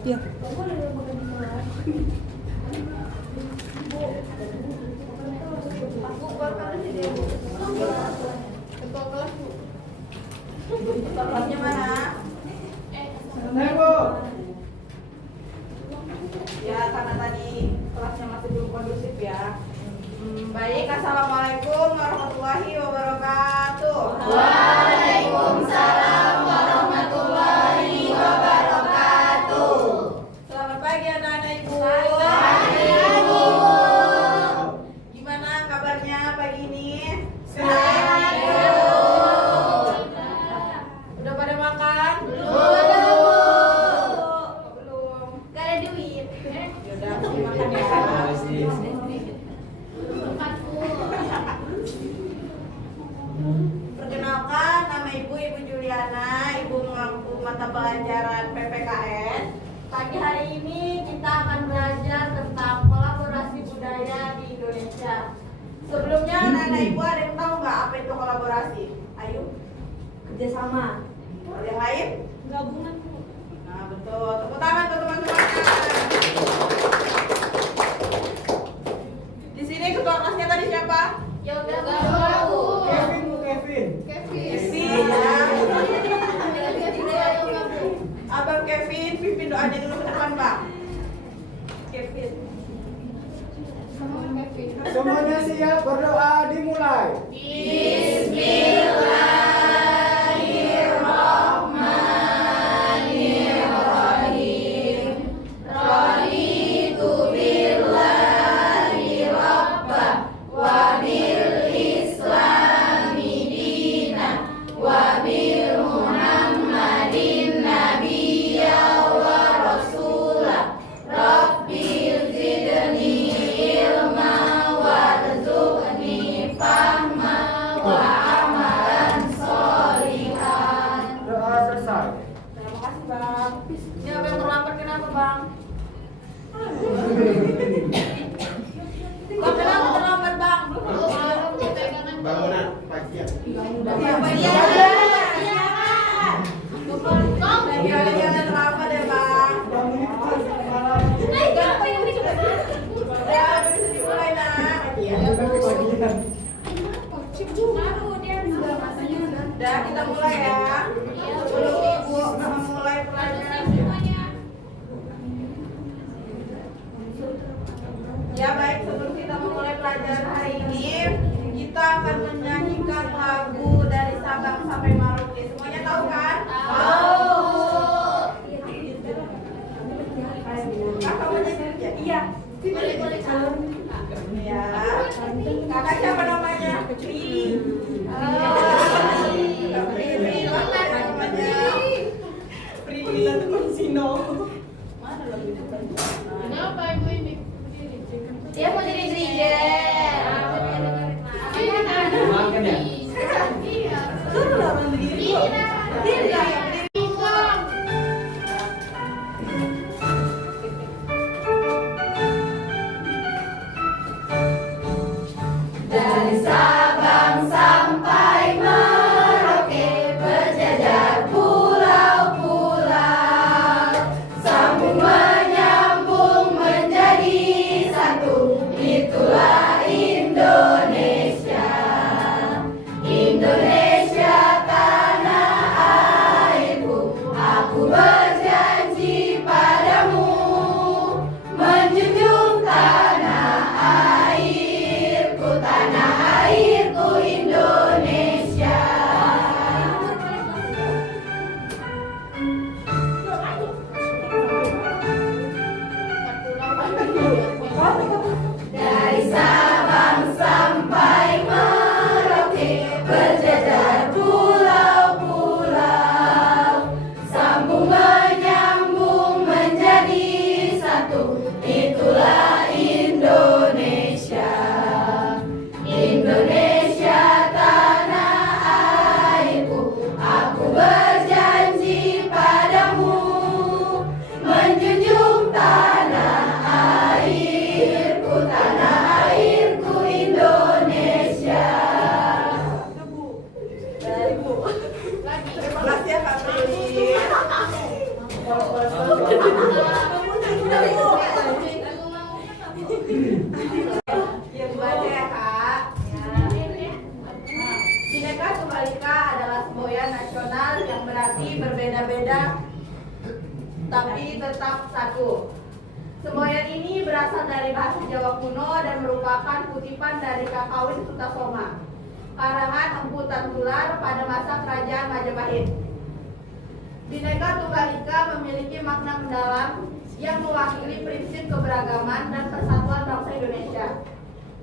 Iya. Ketua kelasnya mana? Bu. Ya, karena tadi kelasnya masih belum kondusif ya. Baik, assalamualaikum warahmatullahi wabarakatuh. Waalaikumsalam warahmatullahi wabarakatuh. Selamat pagi anak-anak ibu. Pagi, Ibu. Gimana kabarnya pagi ini? Sehat. Udah pada makan? Belum. Belum. Gak ada duit. Yaudah, mesti makan ya. Perkenalkan, nama ibu Juliana, ibu mengaku mata pelajaran PPKN. Pagi hari ini kita akan belajar tentang kolaborasi budaya di Indonesia. Sebelumnya anak-anak ibu ada yang tahu nggak apa itu kolaborasi? Ayo. Kerjasama. Kalau yang lain? Gabungan, Bu. Nah betul. Tepuk tangan tuh teman-teman. Di sini ketua kelasnya tadi siapa? Yoga Baru. Kevin, Bu Kevin. Kevin ya. Abang Kevin, pimpin doanya dulu ke depan, Bang. Kevin. Semuanya siap, berdoa dimulai. Bismillahirrahmanirrahim. Raditu billahi rabbah wa bil islami dinan wa bil muhammadin nabiyya wa rasulah. Rabbil zidni ilma warzuqni fahma wa amalan sholihan. Doa selesai. Terima kasih, Bang. Ini apa yang terlambat kenapa, Bang? Bang, kenapa terlambat, Bang? Bangunan pagi ya. Jangan terlambat ya, Bang. Ya, bisa dimulai, Nak. Udah, kita mulai ya. Sebelum Ibu memulai pelajaran. Ya, baik, sebelum kita memulai pelajaran hari ini, kita akan menyanyikan lagu dari Sabang sampai Merauke. Semuanya tahu kan? Kakak mau nyanyi aja? Iya. Boleh. Ya. Kakak siapa namanya? Pri. Kak Pri, apa namanya? Priscilla teman Sino. Mana lagunya? Kenapa ibu ini? Dia mau jadi leader. Makan ya? Iya. Suruh lah berdiri. Berdiri. Dari Sabang sampai Merauke berjajar pulau-pulau, sambung menyambung menjadi satu, itulah Indonesia. Indonesia tanah airku, aku berjanji padamu menjunjung tanah airku, tanah airku Indonesia. Dari Sabang sampai Merauke berjajar pulau-pulau, sambung menyambung menjadi satu, itulah Indonesia. Indonesia tanah airku, aku berjanji padamu menjunjung tanah airku, tanah airku Indonesia. Terima kasih ya Kak Pri. Ya, baca ya Kak. Ya. Bhinneka Tunggal Ika adalah semboyan nasional yang berarti berbeda-beda tapi tetap satu. Semboyan ini berasal dari bahasa Jawa kuno dan merupakan kutipan dari Kakawin Sutasoma, karangan Empu Tangtular pada masa kerajaan Majapahit. Bhinneka Tunggal Ika memiliki makna mendalam yang mewakili prinsip keberagaman dan persatuan bangsa Indonesia.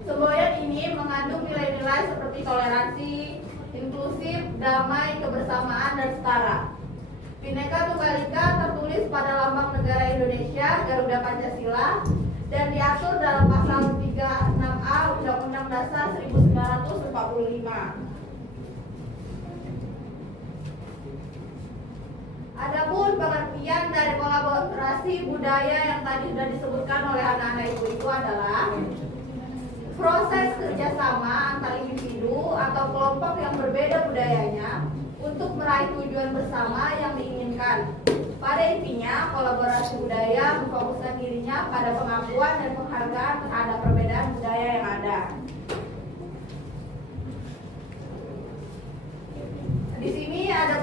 Semboyan ini mengandung nilai-nilai seperti toleransi, inklusif, damai, kebersamaan, dan setara. Bhinneka Tunggal Ika tertulis pada lambang negara Indonesia, Garuda Pancasila, dan diatur dalam pasal 36A Undang-Undang Dasar 1945. Adapun pengertian dari kolaborasi budaya yang tadi sudah disebutkan oleh anak-anak ibu itu adalah proses kerjasama antar individu atau kelompok yang berbeda budayanya untuk meraih tujuan bersama yang diinginkan. Pada intinya, kolaborasi budaya memfokuskan dirinya pada pengakuan dan penghargaan terhadap perbedaan budaya yang ada. Di sini ada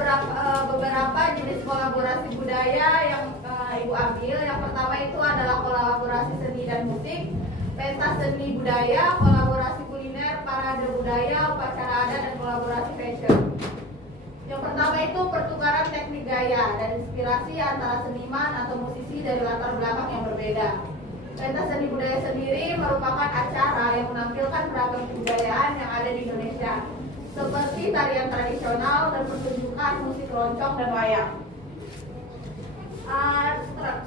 beberapa jenis kolaborasi budaya yang Ibu ambil. Yang pertama itu adalah kolaborasi seni dan musik, pentas seni budaya, kolaborasi kuliner, parade budaya, upacara adat, dan kolaborasi fashion. Yang pertama itu pertukaran teknik gaya dan inspirasi antara seniman atau musisi dari latar belakang yang berbeda. Pentas seni budaya sendiri merupakan acara yang menampilkan beragam kebudayaan yang ada di Indonesia, seperti tarian tradisional dan pertunjukan musik keroncong dan wayang.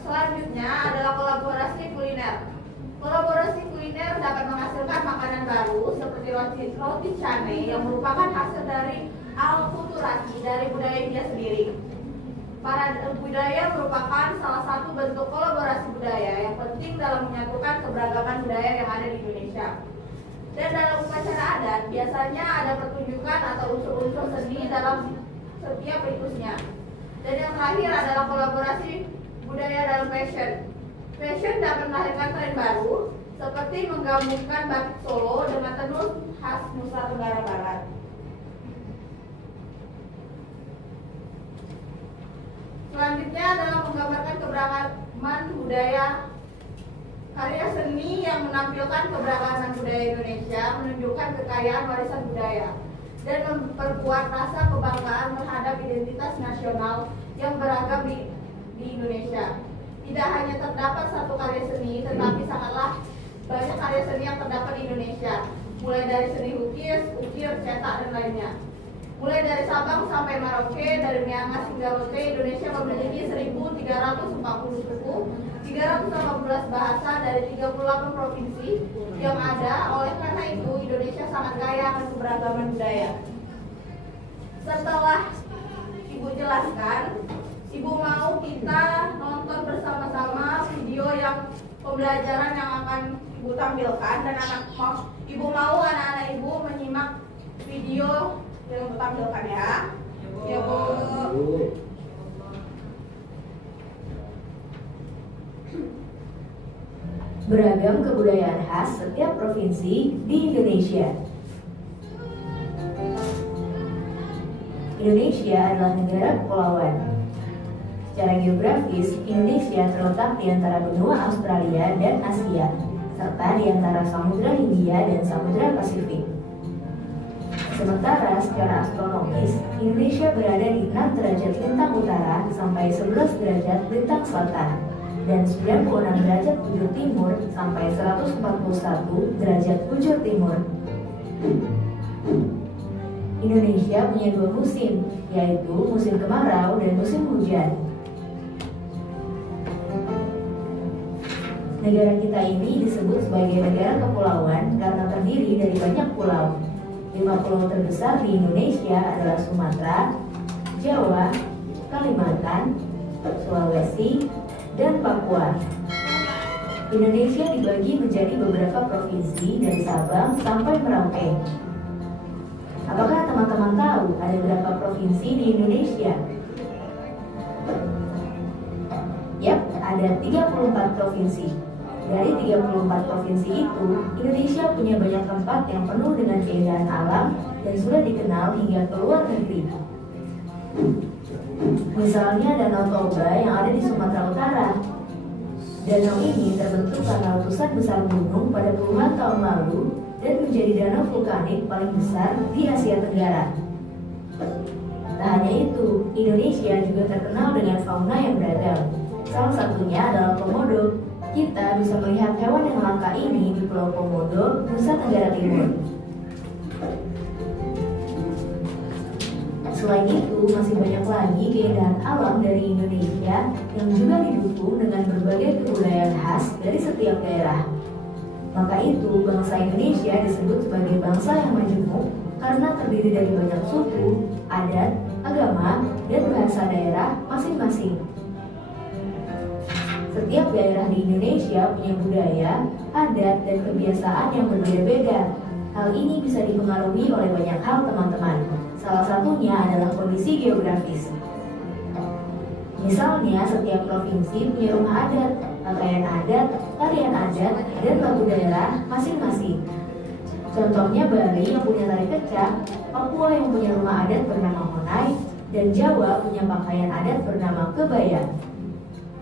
Selanjutnya adalah kolaborasi kuliner. Kolaborasi kuliner dapat menghasilkan makanan baru seperti roti canai yang merupakan hasil dari alkulturasi dari budaya India sendiri. Para budaya merupakan salah satu bentuk kolaborasi budaya yang penting dalam menyatukan keberagaman budaya yang ada di Indonesia. Dan dalam upacara adat biasanya ada pertunjukan atau unsur-unsur seni dalam setiap ritusnya. Dan yang terakhir adalah kolaborasi budaya dalam fashion. Fashion dapat melahirkan tren baru seperti menggabungkan batik Solo dengan tenun khas Nusa Tenggara Barat. Selanjutnya adalah menggambarkan keberagaman budaya. Karya seni yang menampilkan keberagaman budaya Indonesia menunjukkan kekayaan warisan budaya dan memperkuat rasa kebanggaan terhadap identitas nasional yang beragam di Indonesia. Tidak hanya terdapat satu karya seni, tetapi sangatlah banyak karya seni yang terdapat di Indonesia, mulai dari seni lukis, ukir, cetak, dan lainnya. Mulai dari Sabang sampai Merauke, dari Miangas hingga Rote, Indonesia memiliki 1.340 suku, 318 bahasa dari 38 provinsi yang ada. Oleh karena itu, Indonesia sangat kaya akan keberagaman budaya. Setelah Ibu jelaskan, Ibu mau kita nonton bersama-sama video yang pembelajaran yang akan Ibu tampilkan, dan Ibu mau anak-anak Ibu menyimak video yang Ibu tampilkan ya. Ya Bu. Beragam kebudayaan khas setiap provinsi di Indonesia. Indonesia adalah negara kepulauan. Secara geografis, Indonesia terletak di antara benua Australia dan Asia, serta di antara Samudra Hindia dan Samudra Pasifik. Sementara secara astronomis, Indonesia berada di 6 derajat lintang utara sampai 11 derajat lintang selatan, dan 96 derajat bujur timur sampai 141 derajat bujur timur. Indonesia punya 2 musim, yaitu musim kemarau dan musim hujan. Negara kita ini disebut sebagai negara kepulauan karena terdiri dari banyak pulau. 5 pulau terbesar di Indonesia adalah Sumatera, Jawa, Kalimantan, Sulawesi, dan Papua. Indonesia dibagi menjadi beberapa provinsi dari Sabang sampai Merauke. Apakah teman-teman tahu ada berapa provinsi di Indonesia? Yap, ada ada 34 provinsi. Dari 34 provinsi itu, Indonesia punya banyak tempat yang penuh dengan keindahan alam dan sudah dikenal hingga ke luar negeri. Misalnya Danau Toba yang ada di Sumatera Utara. Danau ini terbentuk karena letusan besar gunung pada puluhan tahun lalu dan menjadi danau vulkanik paling besar di Asia Tenggara. Tak hanya itu, Indonesia juga terkenal dengan fauna yang beragam. Salah satunya adalah komodo. Kita bisa melihat hewan yang langka ini di Pulau Komodo, Nusa Tenggara Timur. Selain itu, masih banyak lagi keindahan alam dari Indonesia yang juga didukung dengan berbagai kebudayaan khas dari setiap daerah. Maka itu, bangsa Indonesia disebut sebagai bangsa yang majemuk karena terdiri dari banyak suku, adat, agama, dan bahasa daerah masing-masing. Setiap daerah di Indonesia punya budaya, adat, dan kebiasaan yang berbeda-beda. Hal ini bisa dipengaruhi oleh banyak hal, teman-teman. Salah satunya adalah kondisi geografis. Misalnya, setiap provinsi punya rumah adat, pakaian adat, tarian adat, dan lagu daerah masing-masing. Contohnya Bali yang punya tari kecak, Papua yang punya rumah adat bernama Monai, dan Jawa punya pakaian adat bernama kebaya.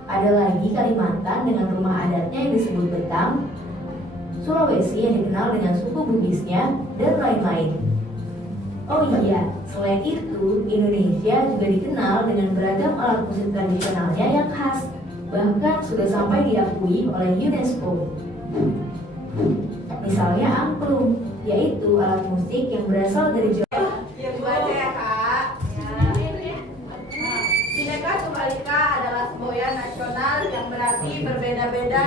Ada lagi Kalimantan dengan rumah adatnya yang disebut betang, Sulawesi yang dikenal dengan suku Bugisnya, dan lain-lain. Oh iya, selain itu, Indonesia juga dikenal dengan beragam alat musik tradisionalnya yang khas, bahkan sudah sampai diakui oleh UNESCO. Misalnya angklung, yaitu alat musik yang berasal dari Jawa. Yang baca ya kak. Bhinneka Tunggal Ika adalah semboyan nasional yang berarti berbeda-beda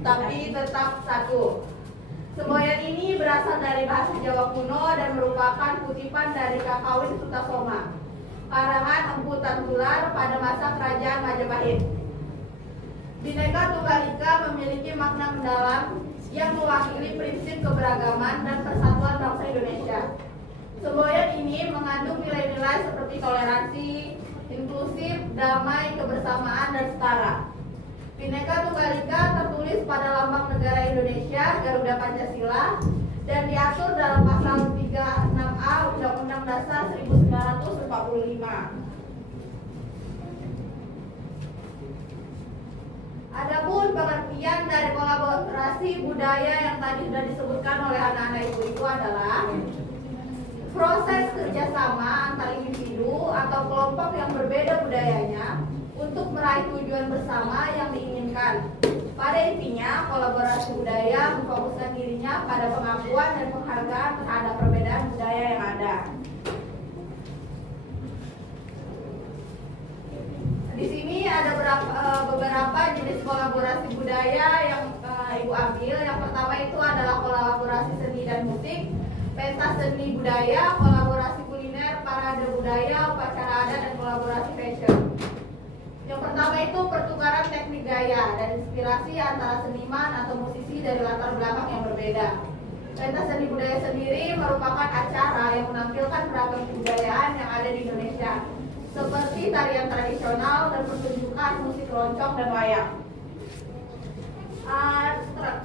tapi tetap satu. Semboyan ini berasal dari bahasa Jawa kuno dan merupakan kutipan dari Kakawin Sutasoma, karangan Empu Tantular pada masa kerajaan Majapahit. Bhinneka Tunggal Ika memiliki makna mendalam yang mewakili prinsip keberagaman dan persatuan bangsa Indonesia. Semboyan ini mengandung nilai-nilai seperti toleransi, inklusif, damai, kebersamaan, dan setara. Bhinneka Tunggal Ika tertulis pada lambang negara Indonesia, Garuda Pancasila, dan diatur dalam pasal 36A Undang-Undang Dasar 1945. Adapun pengertian dari kolaborasi budaya yang tadi sudah disebutkan oleh anak-anak ibu itu adalah proses kerjasama antar individu atau kelompok yang berbeda budayanya untuk meraih tujuan bersama yang diinginkan. Pada intinya, kolaborasi budaya memfokuskan dirinya pada pengakuan dan penghargaan terhadap perbedaan budaya yang ada. Di sini ada beberapa jenis kolaborasi budaya yang Ibu ambil. Yang pertama itu adalah kolaborasi seni dan musik, pentas seni budaya, kolaborasi kuliner, parade budaya, upacara adat, dan kolaborasi fashion. Yang pertama itu pertukaran teknik gaya dan inspirasi antara seniman atau musisi dari latar belakang yang berbeda. Pentas seni budaya sendiri merupakan acara yang menampilkan beragam kebudayaan yang ada di Indonesia, seperti tarian tradisional dan pertunjukan musik keroncong dan wayang.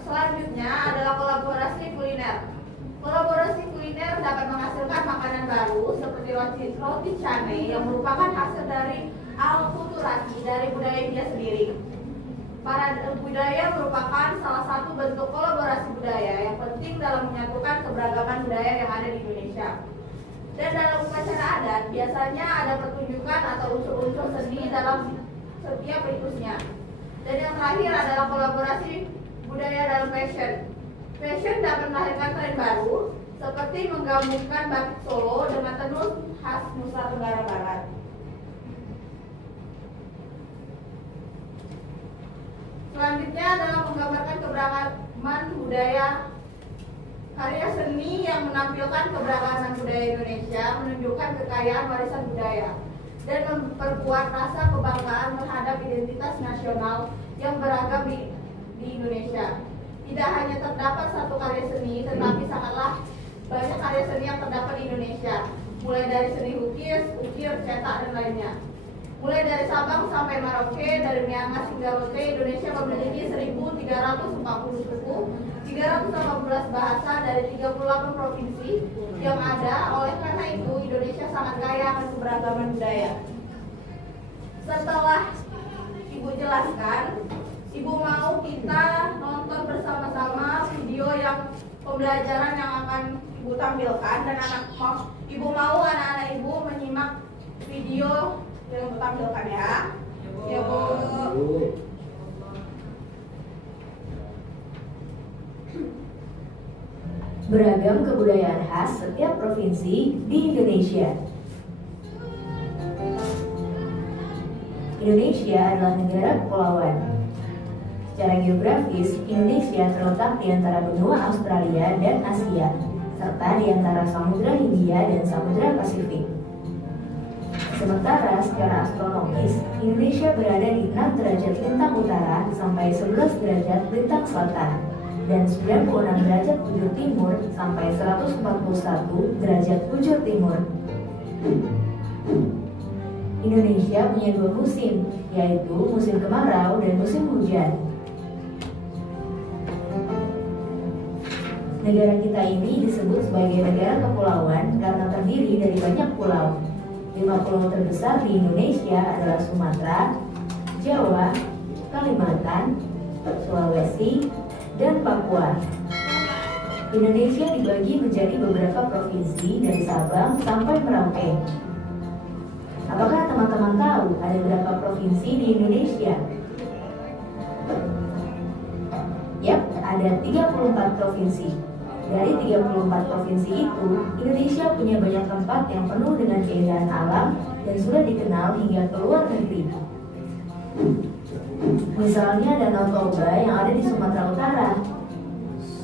Selanjutnya adalah kolaborasi kuliner. Kolaborasi kuliner dapat menghasilkan makanan baru seperti roti canai yang merupakan hasil dari alkulturasi dari budaya India sendiri. Parade budaya merupakan salah satu bentuk kolaborasi budaya yang penting dalam menyatukan keberagaman budaya yang ada di Indonesia. Dan dalam upacara adat biasanya ada pertunjukan atau unsur-unsur seni dalam setiap ritusnya. Dan yang terakhir adalah kolaborasi budaya dalam fashion. Fashion dapat melahirkan tren baru seperti menggabungkan batik Solo dengan tenun khas Nusa Tenggara Barat. Selanjutnya adalah menggambarkan keberagaman budaya. Karya seni yang menampilkan keberagaman budaya Indonesia menunjukkan kekayaan warisan budaya dan memperkuat rasa kebanggaan terhadap identitas nasional yang beragam di Indonesia. Tidak hanya terdapat satu karya seni, tetapi sangatlah banyak karya seni yang terdapat di Indonesia, mulai dari seni lukis, ukir, cetak, dan lainnya. Mulai dari Sabang sampai Merauke, dari Miangas hingga Rote, Indonesia memiliki 1.340 suku, 318 bahasa dari 38 provinsi yang ada. Oleh karena itu, Indonesia sangat kaya akan keberagaman budaya. Setelah Ibu jelaskan, Ibu mau kita nonton bersama-sama video yang pembelajaran yang akan Ibu tampilkan, dan Ibu mau anak-anak Ibu menyimak video yang Ibu tampilkan ya. Ya Bu. Beragam kebudayaan khas setiap provinsi di Indonesia. Indonesia adalah negara kepulauan. Secara geografis, Indonesia terletak di antara benua Australia dan Asia, serta di antara Samudra Hindia dan Samudra Pasifik. Sementara secara astronomis, Indonesia berada di 6 derajat lintang utara sampai 11 derajat lintang selatan, dan 96 derajat bujur timur sampai 141 derajat bujur timur. Indonesia punya 2 musim, yaitu musim kemarau dan musim hujan. Negara kita ini disebut sebagai negara kepulauan karena terdiri dari banyak pulau. 5 pulau terbesar di Indonesia adalah Sumatera, Jawa, Kalimantan, Sulawesi, dan Papua. Indonesia dibagi menjadi beberapa provinsi dari Sabang sampai Merauke. Apakah teman-teman tahu ada berapa provinsi di Indonesia? Yap, ada 34 provinsi. Dari 34 provinsi itu, Indonesia punya banyak tempat yang penuh dengan keindahan alam dan sudah dikenal hingga ke luar negeri. Misalnya Danau Toba yang ada di Sumatera Utara.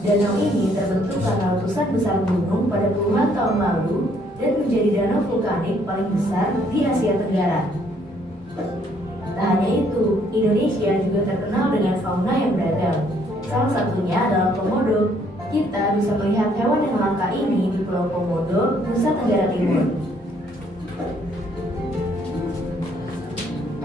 Danau ini terbentuk karena letusan besar gunung pada puluhan tahun lalu dan menjadi danau vulkanik paling besar di Asia Tenggara. Tak hanya itu, Indonesia juga terkenal dengan fauna yang beragam. Salah satunya adalah komodo. Kita bisa melihat hewan yang langka ini di Pulau Komodo, Nusa Tenggara Timur.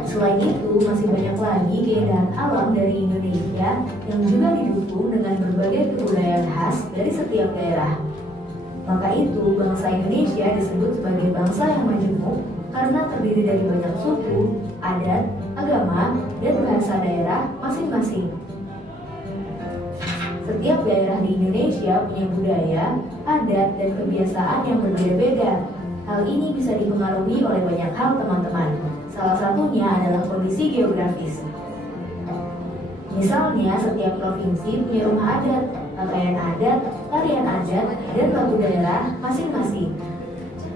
Selain itu, masih banyak lagi keindahan alam dari Indonesia yang juga didukung dengan berbagai kebudayaan khas dari setiap daerah. Maka itu, bangsa Indonesia disebut sebagai bangsa yang majemuk karena terdiri dari banyak suku, adat, agama, dan bahasa daerah masing-masing. Setiap daerah di Indonesia punya budaya, adat, dan kebiasaan yang berbeda-beda. Hal ini bisa dipengaruhi oleh banyak hal, teman-teman. Salah satunya adalah kondisi geografis. Misalnya, setiap provinsi punya rumah adat, pakaian adat, tarian adat, dan lagu daerah masing-masing.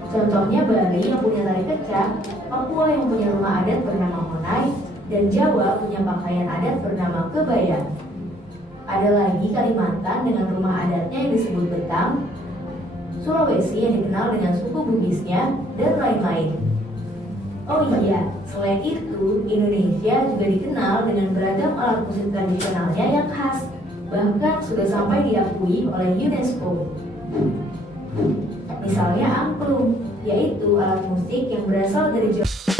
Contohnya Bali yang punya tari kecak, Papua yang punya rumah adat bernama Monai, dan Jawa punya pakaian adat bernama kebaya. Ada lagi Kalimantan dengan rumah adatnya yang disebut betang, Sulawesi yang dikenal dengan suku Bugisnya, dan lain-lain. Oh iya, selain itu, Indonesia juga dikenal dengan beragam alat musik tradisionalnya yang khas, bahkan sudah sampai diakui oleh UNESCO. Misalnya angklung, yaitu alat musik yang berasal dari Jawa.